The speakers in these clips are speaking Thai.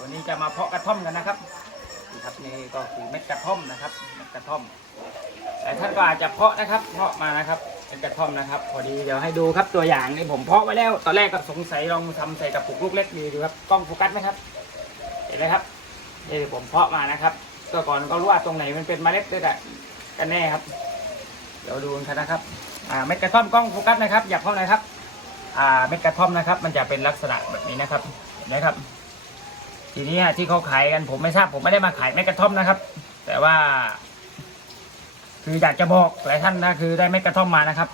วันนี้จะมาเพาะกระท่อมกันนะครับนี่ครับนี่ก็คือเม็ดกระท่อมนะครับเม็ดกระท่อมแต่ท่านก็อาจจะเพาะนะครับเพาะมานะครับเป็นกระท่อมนะครับ พอดีเดี๋ยวให้ดูครับตัวอย่างนี่ผมเพาะไว้แล้ว ตอนแรกก็สงสัยลองทำใส่กระปุกลูกเล็กดีดูครับกล้องโฟกัสไหมครับ เห็นไหมครับนี่ผมเพาะมานะครับก็ก่อนก็รู้ว่าตรงไหนมันเป็นเมล็ดด้วยกันแน่ครับ เดี๋ยวดูกันนะครับอ่าเม็ดกระท่อมกล้องโฟกัสนะครับ อย่าเข้านะครับอ่าเม็ดกระท่อมนะครับ มันจะเป็นลักษณะแบบนี้นะครับเห็นไหมครับ ทีนี้ที่เขาขายกันผมไม่ทราบผมไม่ได้มาขายเม็ดกระท่อมนะครับ แต่ว่า คืออยากจะบอกหลายท่านนะคือได้เม็ดกระท่อมมานะครับ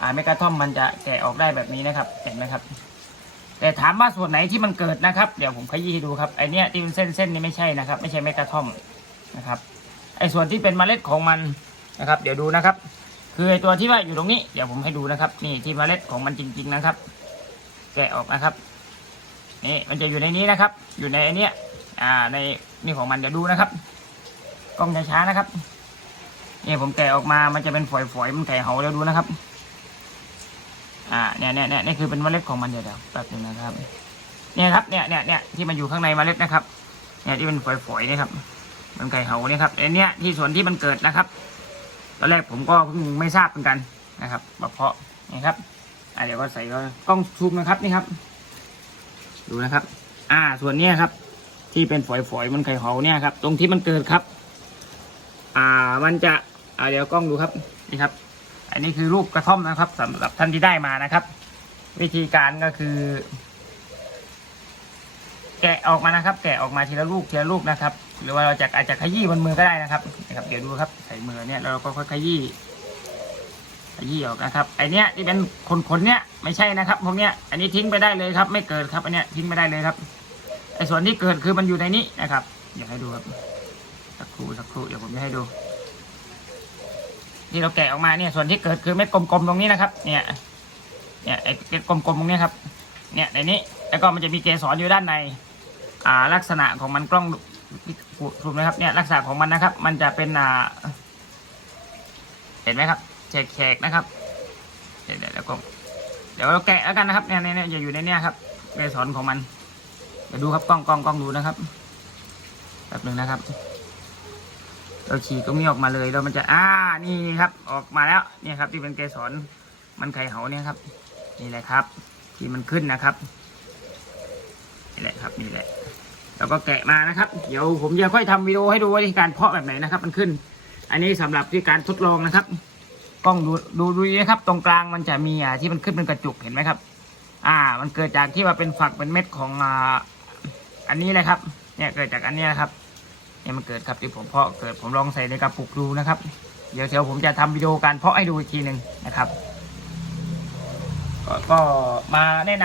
อ่าเม็ดกระท่อมมันจะแกะออกได้แบบนี้นะครับ เห็นไหมครับ แต่ถามว่าส่วนไหนที่มันเกิดนะครับ เดี๋ยวผมขยี้ให้ดูครับไอเนี้ยที่เป็นเส้นเส้นนี่ไม่ใช่นะครับ ไม่ใช่เม็ดกระท่อมนะครับไอส่วนที่เป็นเมล็ดของมันนะครับ เดี๋ยวดูนะครับ คือไอตัวที่ว่าอยู่ตรงนี้ เดี๋ยวผมให้ดูนะครับ นี่ที่เมล็ดของมันจริง ๆนะครับ แกะออกนะครับ นี่มันจะอยู่ในนี้นะครับ อยู่ในไอเนี้ยอ่าในนี่ของมันเดี๋ยวดูนะครับกล้องช้าๆนะครับนี่ผมแกะออกมามันจะเป็นฝอยๆมันไก่เหาเดี๋ยวดูนะครับ อ่าเนี่ยเนี่ยเนี่ยนี่คือเป็นเมล็ดของมันเดี๋ยวเดี๋ยวแป๊บนึงนะครับ เนี่ยครับเนี่ยเนี่ยเนี่ยที่มันอยู่ข้างในเมล็ดนะครับ เนี่ยที่เป็นฝอยๆนี่ครับมันไก่เหาเนี่ยครับไอเนี้ยที่ส่วนที่มันเกิดนะครับ ตอนแรกผมก็เพิ่งไม่ทราบเหมือนกันนะครับมาเพาะนี่ครับอ่าเดี๋ยวก็ใส่ก็กล้องซูมนะครับนี่ครับ ดูนะครับ อ่าส่วนเนี้ยครับ ที่เป็นฝอยๆมันไข่เหาเนี่ยครับ ตรงที่มันเกิดครับ อ่ามันจะอ่าเดี๋ยวกล้องดูครับนี่ครับ อันนี้คือรูปกระท่อมนะครับสำหรับท่านที่ได้มานะครับ วิธีการก็คือ แกะออกมานะครับ แกะออกมาทีละลูกทีละลูกนะครับ หรือว่าเราจะอาจจะขยี้บนมือก็ได้นะครับนะครับ เดี๋ยวดูครับใส่มือเนี่ยเราก็ค่อยขยี้ ขยี้ออกนะครับไอเนี้ยที่เป็นขนๆเนี้ยไม่ใช่นะครับพวกเนี้ยอันนี้ทิ้งไปได้เลยครับ ไม่เกิดครับอันเนี้ยทิ้งไปได้เลยครับไอส่วนที่เกิดคือมันอยู่ในนี้นะครับอยากให้ดูครับสักครู่สักครู่เดี๋ยวผมจะให้ดูที่เราแกะออกมาเนี่ยส่วนที่เกิดคือเม็ดกลมๆตรงนี้นะครับ เนี่ย เนี่ยไอเม็ดกลมๆตรงนี้ครับ เนี่ยในนี้แล้วก็มันจะมีเกสรอยู่ด้านใน อ่าลักษณะของมันกล้องถูกไหมครับเนี่ยลักษณะของมันนะครับ มันจะเป็นอ่าเห็นไหมครับ แฉกๆนะครับ เดี๋ยวแล้วก็เดี๋ยวเราแกะแล้วกันนะครับเนี่ยเนี่ยอย่าอยู่ในเนี่ยครับเกสรของมันเดี๋ยวดูครับกล้องกล้องกล้องดูนะครับแป๊บหนึ่งนะครับเราฉีกตรงนี้ออกมาเลยแล้วมันจะอ่านี่ครับ ออกมาแล้วเนี่ยครับ ที่เป็นเกสรมันไข่เหาเนี่ยครับ นี่แหละครับ ที่มันขึ้นนะครับนี่แหละครับนี่แหละแล้วก็แกะมานะครับ เดี๋ยวผมจะค่อยทำวิดีโอให้ดูว่าที่การเพาะแบบไหนนะครับ มันขึ้น อันนี้สำหรับที่การทดลองนะครับ กล้องดูดูดูดีนะครับ ตรงกลางมันจะมีอ่าที่มันขึ้นเป็นกระจุกเห็นไหมครับ อ่า มันเกิดจากที่ว่าเป็นฝักเป็นเม็ดของอ่าอันนี้เลยครับ เนี่ยเกิดจากอันเนี้ยนะครับ เนี่ยมันเกิดครับที่ผมเพาะเกิดผมลองใส่ในกระปุกดูนะครับ เดี๋ยวเดี๋ยวผมจะทำวิดีโอการเพาะให้ดูอีกทีหนึ่งนะครับ ก็ก็มาแนะนำ